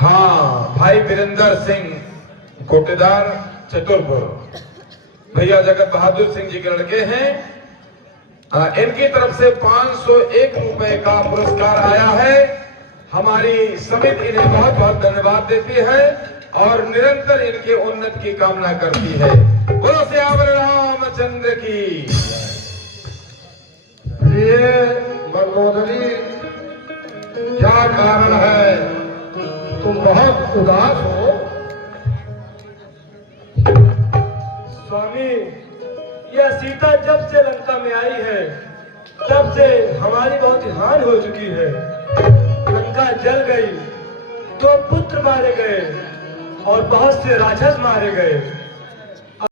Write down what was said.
हाँ, भाई वीरेंद्र सिंह कोटेदार चतुरपुर भैया जगत बहादुर सिंह जी के लड़के हैं। इनकी तरफ से 501 रुपए का पुरस्कार आया है। हमारी समिति इन्हें बहुत बहुत धन्यवाद देती है और निरंतर इनके उन्नति की कामना करती है। बोलो सियावर रामचंद्र की। ये मनमोहनी, क्या कारण है, तुम बहुत उदास हो? स्वामी, यह सीता जब से लंका में आई है तब से हमारी बहुत हानि हो चुकी है। लंका जल गई, 2 पुत्र मारे गए और बहुत से राक्षस मारे गए।